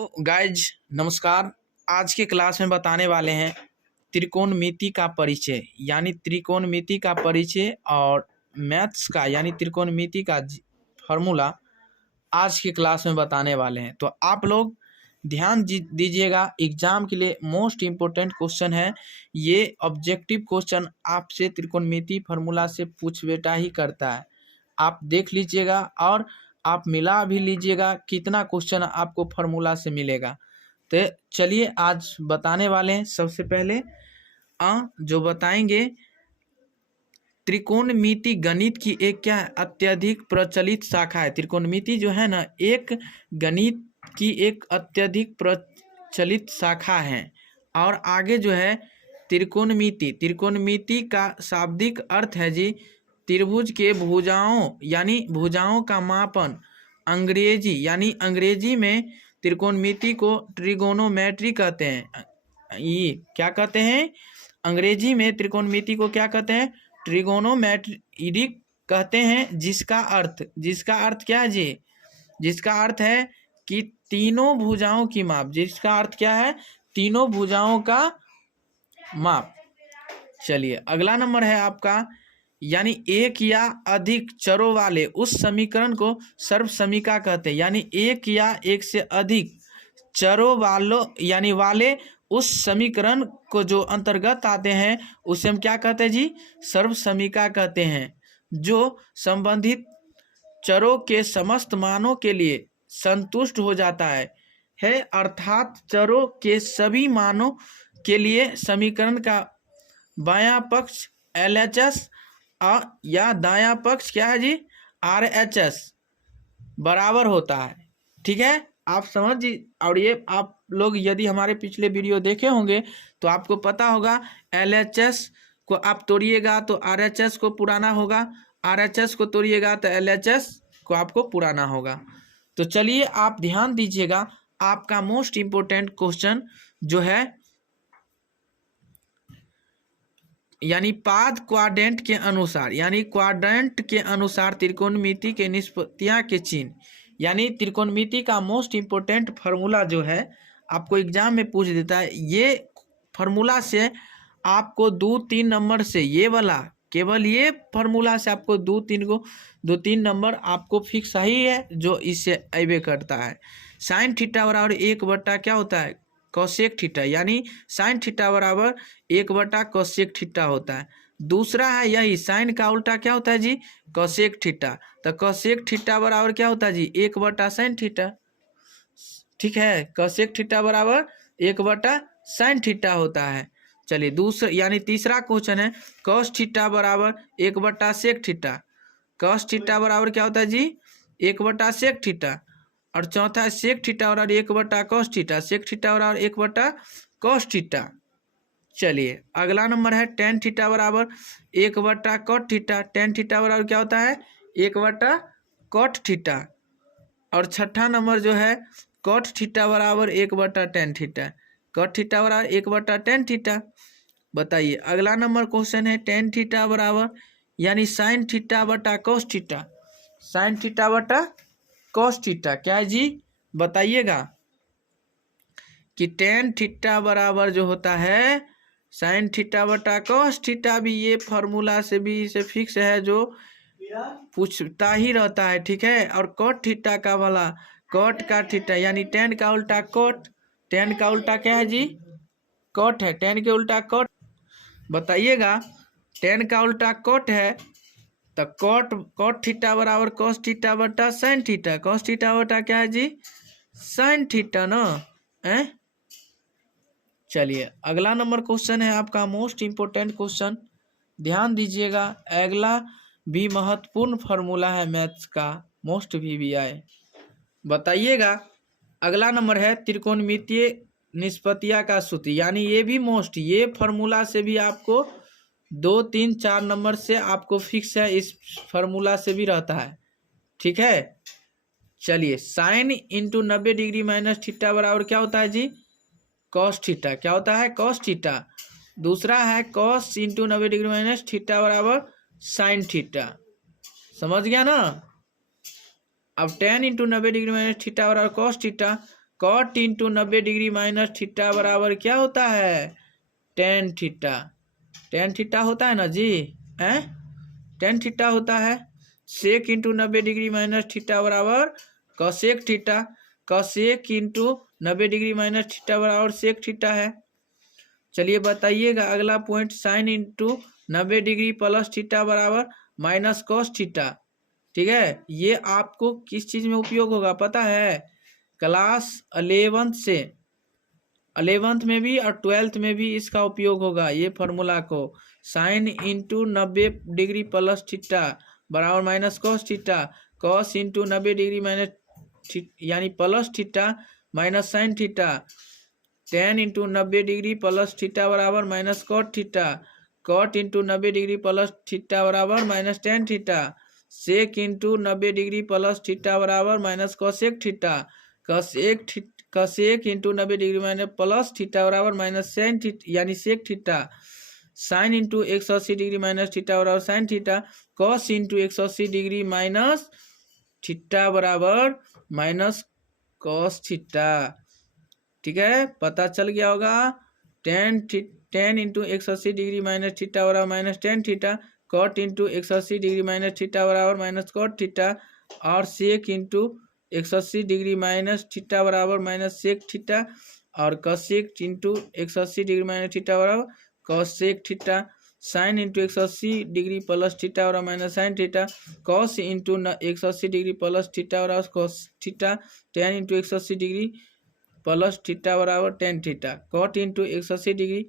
तो गाइज नमस्कार। आज के क्लास में बताने वाले हैं त्रिकोणमिति का परिचय यानी त्रिकोणमिति का परिचय और मैथ्स का यानी त्रिकोणमिति का फॉर्मूला आज के क्लास में बताने वाले हैं। तो आप लोग ध्यान दीजिएगा, एग्जाम के लिए मोस्ट इम्पोर्टेंट क्वेश्चन है ये। ऑब्जेक्टिव क्वेश्चन आपसे त्रिकोणमिति फार्मूला से पूछ बेटा ही करता है। आप देख लीजिएगा और आप मिला भी लीजिएगा कितना क्वेश्चन आपको फार्मूला से मिलेगा। तो चलिए आज बताने वाले हैं। सबसे पहले जो बताएंगे त्रिकोणमिति गणित की एक क्या है, अत्यधिक प्रचलित शाखा है। त्रिकोणमिति जो है ना, एक गणित की एक अत्यधिक प्रचलित शाखा है। और आगे जो है त्रिकोणमिति का शाब्दिक अर्थ है जी त्रिभुज के भुजाओं यानी भुजाओं का मापन। अंग्रेजी में त्रिकोणमिति को ट्रिगोनोमेट्री कहते हैं। ये क्या कहते हैं? अंग्रेजी में त्रिकोणमिति को क्या कहते हैं? ट्रिगोनोमेट्री कहते हैं। जिसका अर्थ क्या है जी? जिसका अर्थ है कि तीनों भुजाओं की माप। जिसका अर्थ क्या है? तीनों भुजाओं का माप। चलिए अगला नंबर है आपका, यानी एक या अधिक चरों वाले उस समीकरण को सर्वसमीका कहते हैं। यानी एक या एक से अधिक चरों वाले उस समीकरण को जो अंतर्गत आते हैं उसे हम क्या कहते हैं जी? सर्वसमीका कहते हैं। जो संबंधित चरों के समस्त मानों के लिए संतुष्ट हो जाता है अर्थात चरों के सभी मानों के लिए समीकरण का बायां पक्ष LHS या दायां पक्ष क्या है जी? RHS बराबर होता है। ठीक है, आप समझ जी। और ये आप लोग यदि हमारे पिछले वीडियो देखे होंगे तो आपको पता होगा, LHS को आप तोड़िएगा तो RHS को पुराना होगा, RHS को तोड़िएगा तो LHS को आपको पुराना होगा। तो चलिए आप ध्यान दीजिएगा, आपका मोस्ट इम्पोर्टेंट क्वेश्चन जो है यानी पाद क्वाड्रेंट के अनुसार त्रिकोणमिति के निष्पत्तियां के चिन्ह। यानी त्रिकोणमिति का मोस्ट इम्पोर्टेंट फार्मूला जो है आपको एग्जाम में पूछ देता है। ये फार्मूला से आपको 2-3 नंबर से ये वाला, केवल ये फार्मूला से आपको 2-3 नंबर आपको फिक्स ही है जो इससे अबे करता है। साइन थीटा बराबर 1 क्या होता है? Cosec theta. यानी साइन थीटा बराबर 1 कोसेक थीटा होता है। दूसरा है यही, साइन का उल्टा क्या होता है जी? Cosec theta. तो कोसेक थीटा बराबर क्या होता है जी? 1 साइन थीटा। ठीक है, कोसेक थीटा बराबर 1 साइन थीटा होता है। चलिए यानी तीसरा क्वेश्चन है कॉस थीटा बराबर 1 सेक थीटा। कॉस थीटा बराबर क्या होता है जी? 1 सेक थीटा। और चौथा है सेक थीटा बराबर 1 कॉस थीटा। सेक थीटा बराबर 1 कॉस थीटा। चलिए अगला नंबर है टेन थीटा बराबर 1 कॉट थीटा। टेन थीटा बराबर क्या होता है? 1 कॉट थीटा। और छठा नंबर जो है कॉट थीटा बराबर 1 टेन थीटा। कॉट थीटा बराबर 1 टेन थीटा। बताइए अगला नंबर क्वेश्चन है टेन थीटा बराबर यानी साइन थीटा बटा कॉस थीटा। साइन थीटा बटा कॉस थीटा क्या है जी? बताइएगा कि टेन थीटा बराबर जो होता है साइन थीटा बटा कॉस थीटा। भी ये फार्मूला से भी इसे फिक्स है जो पूछता ही रहता है। ठीक है, और कॉट थीटा का वाला कॉट का थीटा यानी टेन का उल्टा कॉट। टेन का उल्टा क्या है जी? कॉट है। टेन के उल्टा कॉट। बताइएगा टेन का उल्टा कॉट है तो कॉट थीटा बराबर कॉस थीटा बटा साइन थीटा। कॉस थीटा बटा क्या है जी? साइन थीटा ना। चलिए अगला नंबर क्वेश्चन है आपका मोस्ट इम्पोर्टेंट क्वेश्चन। ध्यान दीजिएगा, अगला भी महत्वपूर्ण फार्मूला है मैथ्स का, मोस्ट VBI। बताइएगा अगला नंबर है त्रिकोणमितीय निष्पत्तियां का सूत्र। यानी ये भी मोस्ट, ये फार्मूला से भी आपको 2-3-4 नंबर से आपको फिक्स है, इस फार्मूला से भी रहता है। ठीक है, चलिए sign into 90 degree minus theta बराबर क्या होता है जी? Cos theta. क्या होता है? Cos theta. दूसरा है cos into 90 degree minus theta बराबर साइन थीटा। समझ गया ना? अब tan into 90 degree minus theta बराबर cos theta. Cot into 90 degree minus theta बराबर क्या होता है? Tan theta. टेन थीटा होता है ना जी, हैं? टेन थीटा होता है। सेक इंटू 90 डिग्री माइनस थीटा बराबर cosec theta. Cosec into 90 degree minus theta बराबर सेक थीटा है। चलिए बताइएगा अगला point, sign into 90 degree plus theta बराबर माइनस कॉस थीटा। ठीक है, ये आपको किस चीज में उपयोग होगा पता है? क्लास 11th से 11th में भी और 12th में भी इसका उपयोग होगा। ये फॉर्मूला को sine into 90 degree plus theta बराबर minus cos theta, cos into 90 degree minus यानी plus theta minus sine theta, tan into 90 degree plus theta बराबर minus cot theta, cot into 90 degree plus theta बराबर minus tan theta, sec into 90 degree plus theta बराबर minus cosec theta, cosec into 90 degree minus plus theta बराबर minus सेन theta यानी sec theta, sine into 180 degree minus theta बराबर sine theta, cos into 180 degree minus theta बराबर minus cos theta. ठीक है, पता चल गया होगा। Tan into 180 degree minus theta बराबर minus tan theta, cot into 180 degree minus theta बराबर माइनस कॉट थीटा, और sec into 180 degree minus theta बराबर माइनस सेक थीटा, और cosec into 180 degree minus theta बराबर cosec theta, sine into 180 degree plus theta बराबर minus sine theta, cos into 180 degree plus theta बराबर cos theta, tan into 180 degree plus theta बराबर tan theta, cot into 180 degree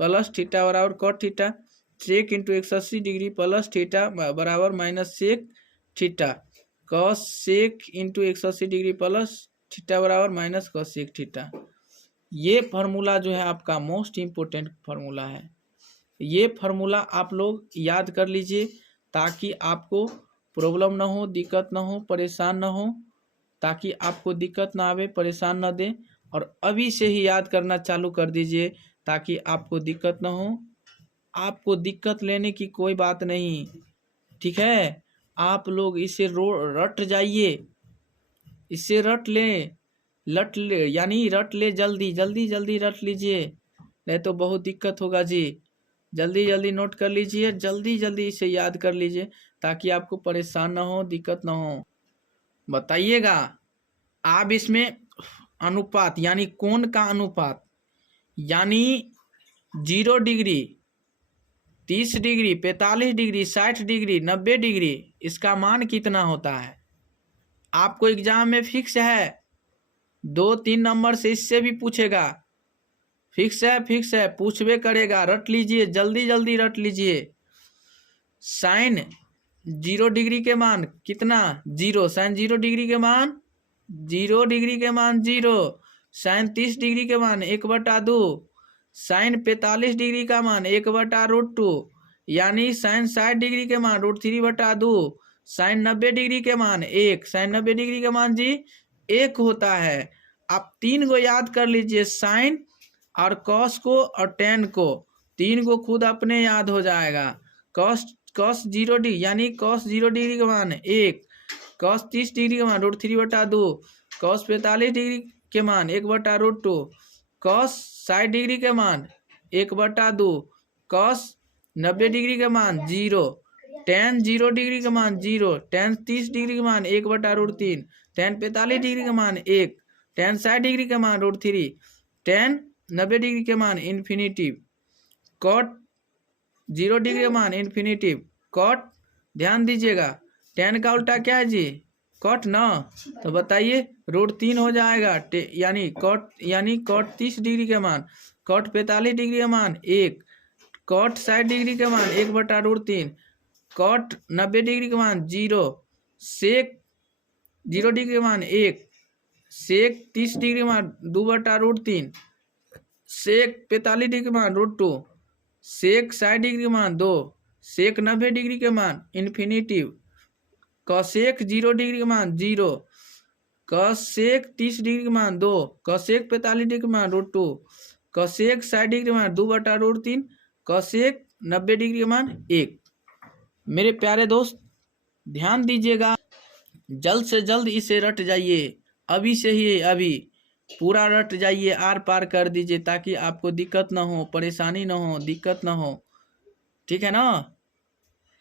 plus theta बराबर cot theta, sec into 180 degree plus theta बराबर minus sec theta, cosec into 180 degree plus theta बराबर minus cosec theta. ये formula जो है आपका most important formula है। ये formula आप लोग याद कर लीजिए ताकि आपको प्रॉब्लम ना हो, दिक्कत ना हो, परेशान ना हो, ताकि आपको दिक्कत ना आवे, परेशान ना दे। और अभी से ही याद करना चालू कर दीजिए ताकि आपको दिक्कत ना हो। आपको दिक्कत लेने की कोई बात नहीं, ठीक है? आप लोग इसे रट जाइए, इसे रट ले यानी रट ले, जल्दी जल्दी जल्दी रट लीजिए, नहीं तो बहुत दिक्कत होगा जी। जल्दी जल्दी नोट कर लीजिए, जल्दी जल्दी इसे याद कर लीजिए ताकि आपको परेशान ना हो, दिक्कत ना हो। बताइएगा आप इसमें अनुपात यानी कोण का अनुपात यानी 0 degree, 30 degree, 45 degree, 60 degree, 90 degree, इसका मान कितना होता है? आपको एग्जाम में फिक्स है, 2-3 नंबर से इससे भी पूछेगा। फिक्स है, पूछबे करेगा। रट लीजिए, जल्दी जल्दी रट लीजिए। साइन 0 डिग्री के मान कितना? 0। साइन 0 डिग्री के मान 0 डिग्री के मान 0। साइन 30 डिग्री के मान 1/2। साइन 45 डिग्री का मान 1/√2 यानी साइन 60 डिग्री के मान √3/2। साइन 90 डिग्री के मान 1। साइन 90 डिग्री का मान जी 1 होता है। आप 3 को याद कर लीजिए, साइन और कॉस को और टेन को, 3 को खुद अपने याद हो जाएगा। कॉस 0 डिग्री यानी कॉस 0 डिग्री का मान 1, कॉस 30 डिग्री का मान √3/2, कॉस 45 डिग्री के मान 1/√2, कॉस 60 डिग्री के मान 1/2, कॉस 90 डिग्री के मान 0, टेन 0 डिग्री का मान 0, टेन 30 डिग्री का मान 1/√3, टेन 45 डिग्री का मान 1, टेन 60 डिग्री का मान √3, टेन 90 डिग्री के मान इन्फिनिटिव, कॉट 0 डिग्री का मान इन्फिनिटिव, कॉट ध्यान दीजिएगा टेन का उल्टा क्या है जी? कॉट ना। तो बताइए √3 हो जाएगा, यानी कॉट 30 डिग्री के मान, कॉट 45 डिग्री का मान 1, कॉट 60 डिग्री के मान 1/√3, कॉट 90 डिग्री के मान 0, सेक 0 डिग्री के मान 1, सेक 30 डिग्री के मान 2/√3, सेक 45 डिग्री के मान √2, सेक 60 डिग्री के मान 2, सेक 90 डिग्री के मान इन्फिनिटिव, कॉसेक 0 डिग्री के मान 0, कॉसेक 30 डिग्री के मान 2, कॉसेक 45 डिग्री के मान √2, कॉसेक 60 डिग्री के मान 2/√3, कॉसेक 90 डिग्री के मान 1। मेरे प्यारे दोस्त ध्यान दीजिएगा, जल्द से जल्द इसे रट जाइए, अभी से ही अभी, पूरा रट जाइए, आर पार कर दीजिए, ताकि आपको दिक्कत ना हो, परेशानी ना हो, दिक्कत ना हो। ठीक है ना?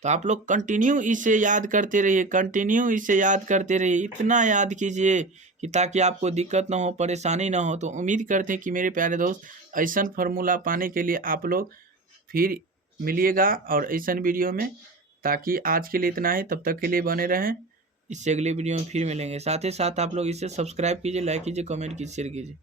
तो आप लोग कंटिन्यू इसे याद करते रहिए, कंटिन्यू इसे याद करते रहिए, इतना याद कीजिए कि ताकि आपको दिक्कत ना हो, परेशानी ना हो। तो उम्मीद करते हैं कि मेरे प्यारे दोस्त ऐसा फार्मूला पाने के लिए आप लोग फिर मिलिएगा और ऐसा वीडियो में। ताकि आज के लिए इतना ही, तब तक के लिए बने रहें। इससे अगले वीडियो में फिर मिलेंगे। साथ ही साथ आप लोग इसे सब्सक्राइब कीजिए, लाइक कीजिए, कमेंट कीजिए, शेयर कीजिए।